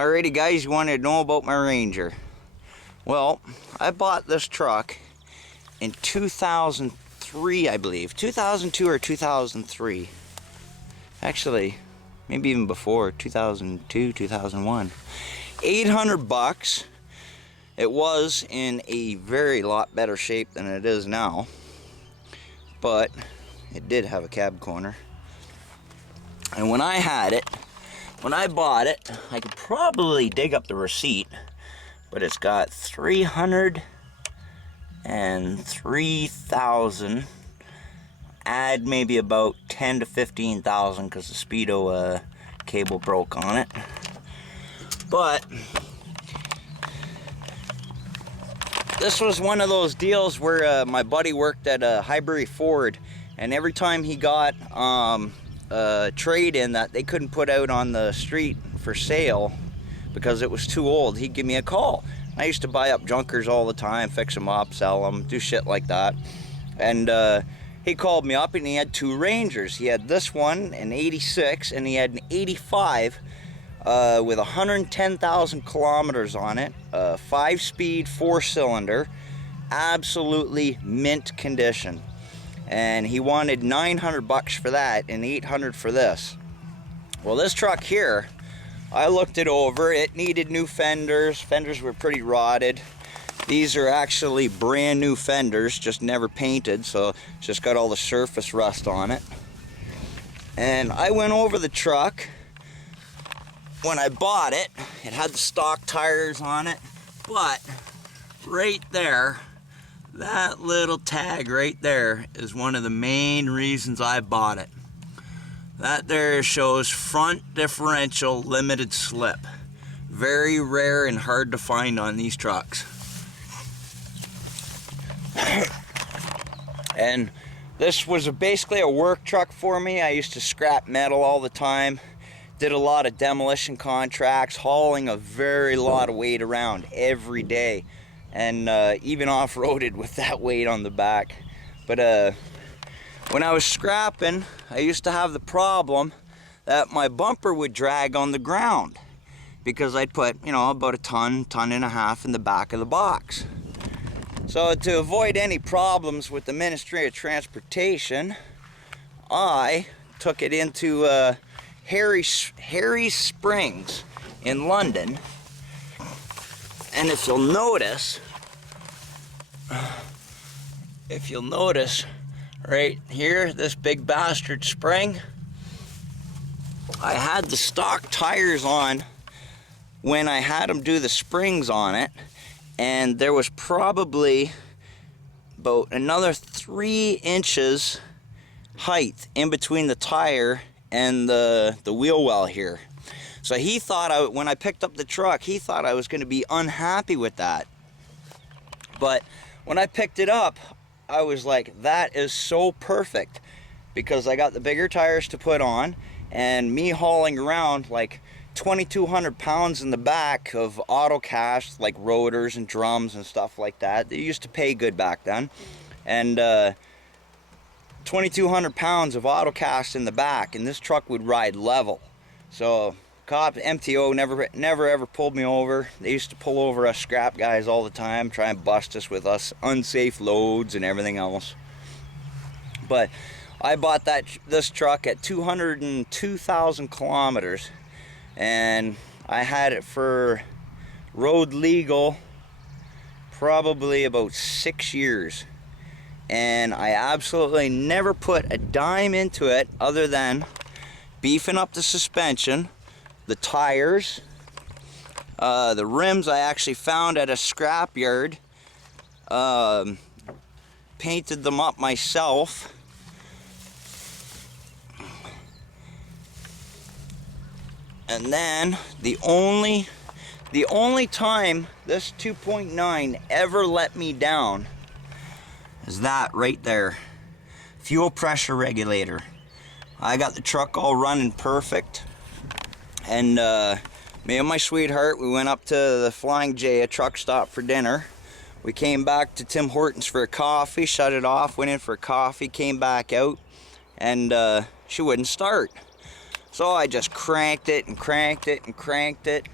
Alrighty guys, you wanted to know about my Ranger. Well, I bought this truck in 2003, I believe. 2002 or 2003. Actually, maybe even before, 2002, 2001. 800 bucks. It was in a very lot better shape than it is now. But it did have a cab corner. And when I had it, when I bought it, I could probably dig up the receipt, but it's got 303,000. Add maybe about 10 to 15,000 because the Speedo cable broke on it. But this was one of those deals where my buddy worked at Highbury Ford, and every time he got trade in that they couldn't put out on the street for sale because it was too old, he'd give me a call. I used to buy up junkers all the time, fix them up, sell them, do shit like that. And he called me up and he had two Rangers. He had this one, an 86, and he had an 85 with 110,000 kilometers on it, 5-speed, 4-cylinder, absolutely mint condition. And he wanted 900 bucks for that and 800 for this. Well, this truck here, I looked it over. It needed new fenders. Fenders were pretty rotted. These are actually brand new fenders, just never painted, so it's just got all the surface rust on it. And I went over the truck. When I bought it, it had the stock tires on it, but right there, that little tag right there is one of the main reasons I bought it. That there shows front differential limited slip. Very rare and hard to find on these trucks. And this was basically a work truck for me. I used to scrap metal all the time. Did a lot of demolition contracts, hauling a very lot of weight around every day. And even off-roaded with that weight on the back. But when I was scrapping, I used to have the problem that my bumper would drag on the ground because I'd put, you know, about a ton and a half in the back of the box. So to avoid any problems with the Ministry of Transportation, I took it into Harry Springs in London. And if you'll notice right here, this big bastard spring, I had the stock tires on when I had them do the springs on it, and there was probably about another 3 inches height in between the tire and the wheel well here. So he thought, when I picked up the truck, he thought I was going to be unhappy with that. But when I picked it up, I was like, that is so perfect. Because I got the bigger tires to put on, and me hauling around like 2,200 pounds in the back of auto cast, like rotors and drums and stuff like that. They used to pay good back then. And 2,200 pounds of auto cast in the back, and this truck would ride level. So cops, MTO never ever pulled me over. They used to pull over us scrap guys all the time, try and bust us with us unsafe loads and everything else. But I bought this truck at 202,000 kilometers, and I had it for road legal probably about 6 years. And I absolutely never put a dime into it other than beefing up the suspension, the tires, the rims I actually found at a scrap yard, painted them up myself, and then the only time this 2.9 ever let me down is that right there, fuel pressure regulator. I got the truck all running perfect, and me and my sweetheart, we went up to the Flying J, a truck stop, for dinner. We came back to Tim Hortons for a coffee, shut it off, went in for a coffee, came back out, and she wouldn't start. So I just cranked it and cranked it and cranked it,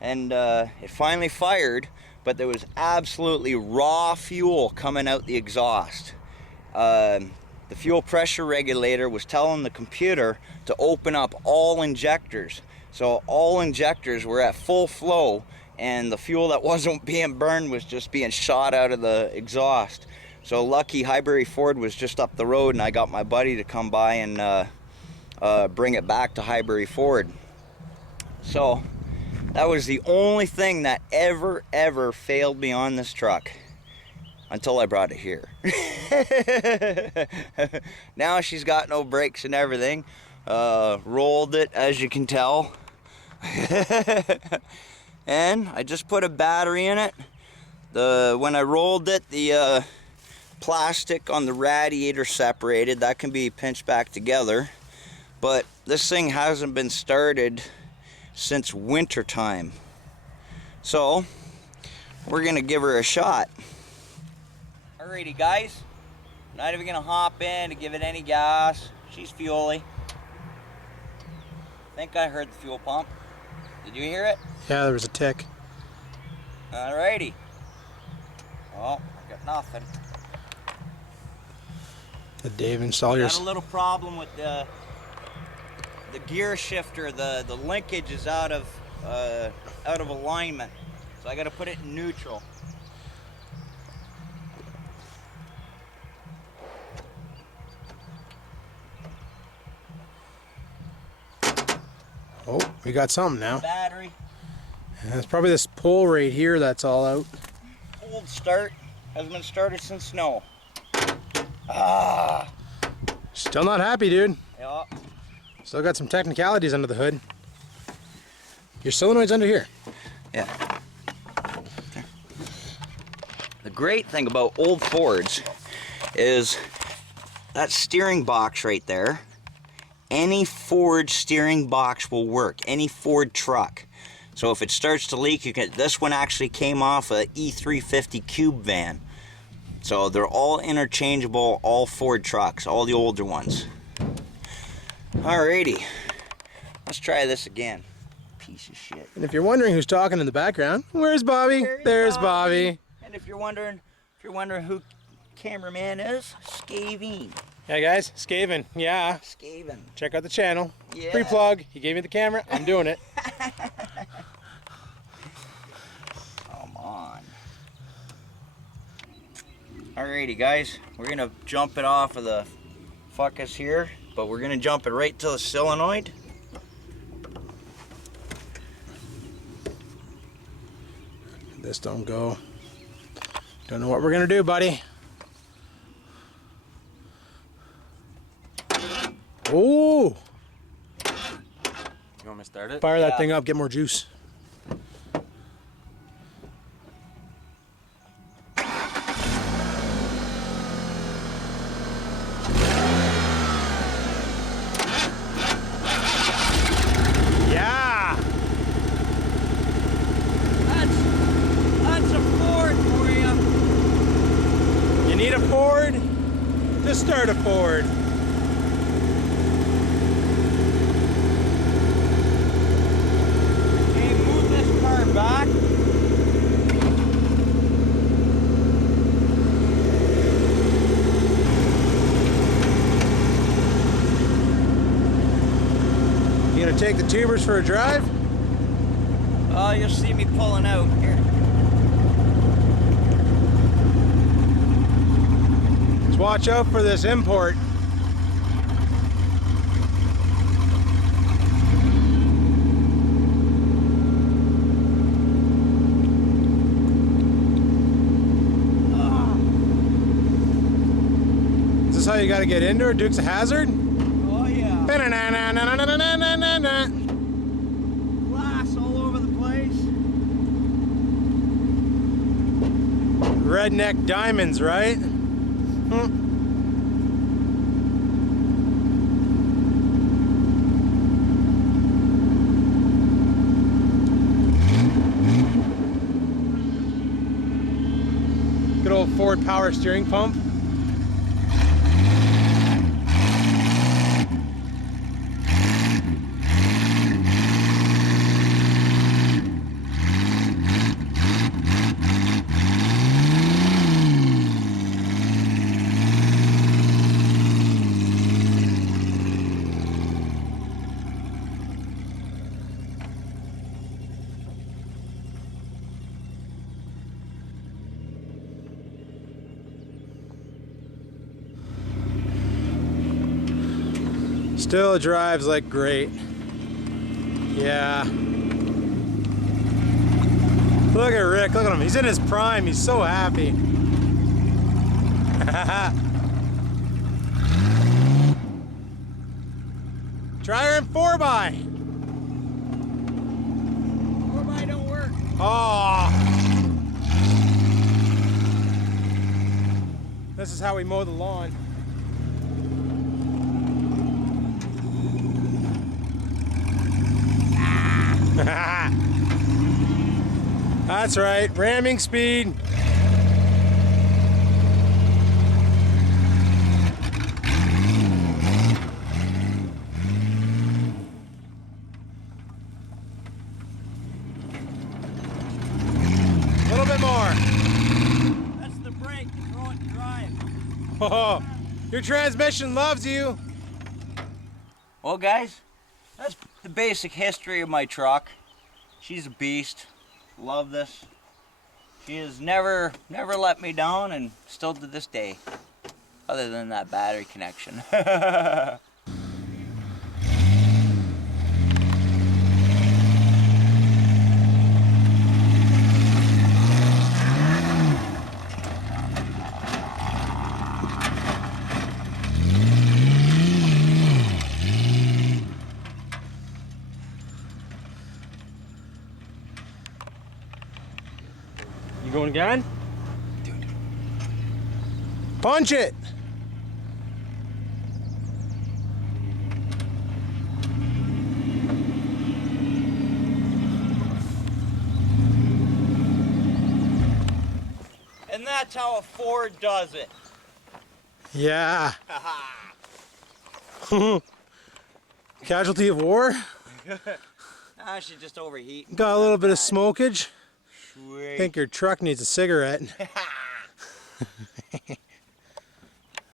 and it finally fired, but there was absolutely raw fuel coming out the exhaust. The fuel pressure regulator was telling the computer to open up all injectors. So all injectors were at full flow, and the fuel that wasn't being burned was just being shot out of the exhaust. So lucky Highbury Ford was just up the road, and I got my buddy to come by and bring it back to Highbury Ford. So that was the only thing that ever failed me on this truck until I brought it here. Now she's got no brakes and everything. Rolled it, as you can tell. And I just put a battery in it. When I rolled it, the plastic on the radiator separated. That can be pinched back together. But this thing hasn't been started since winter time. So we're gonna give her a shot. Alrighty guys, not even gonna hop in to give it any gas. She's fuely. I think I heard the fuel pump. Did you hear it? Yeah, there was a tick. Alrighty. Oh, I got nothing. Did Dave install yours? Got a little problem with the gear shifter. The linkage is out of alignment, so I got to put it in neutral. Oh, we got something now. Battery. And it's probably this pole right here that's all out. Cold start. Hasn't been started since snow. Ah. Still not happy, dude. Yeah. Still got some technicalities under the hood. Your solenoid's under here. Yeah. Okay. The great thing about old Fords is that steering box right there. Any Ford steering box will work. Any Ford truck. So if it starts to leak, you can. This one actually came off a E350 Cube van. So they're all interchangeable, all Ford trucks, all the older ones. Alrighty, let's try this again. Piece of shit. And if you're wondering who's talking in the background, where's Bobby? There's Bobby. And if you're wondering who cameraman is, Skaveen. Yeah, guys, Skaven. Yeah. Skaven. Check out the channel. Yeah. Free plug. He gave me the camera. I'm doing it. Come on. Alrighty, guys, we're gonna jump it off of the fuckus here, but we're gonna jump it right to the solenoid. This don't go. Don't know what we're gonna do, buddy. Oh! You want me to start it? Fire that thing up, get more juice. Yeah! That's a Ford for you. You need a Ford to start a Ford. Okay, move this car back. You gonna take the tubers for a drive? Oh, you'll see me pulling out here. Just watch out for this import. Is this how you gotta get into it? Dukes of Hazzard? Oh yeah. Ba-na-na-na-na-na-na-na-na. Glass all over the place. Redneck diamonds, right? Good old Ford power steering pump. Still drives like great. Yeah. Look at Rick, look at him. He's in his prime. He's so happy. Try her in 4x. 4x don't work. Oh. This is how we mow the lawn. That's right, ramming speed. A little bit more. That's the brake. Throw it and drive. Oh, your transmission loves you. Well, guys, that's the basic history of my truck. She's a beast. Love this. She has never let me down, and still to this day. Other than that battery connection. You going again? Dude. Punch it! And that's how a Ford does it. Yeah. Casualty of war? Ah, she's just overheating. Got a little bit of smokage. Sweet. Think your truck needs a cigarette.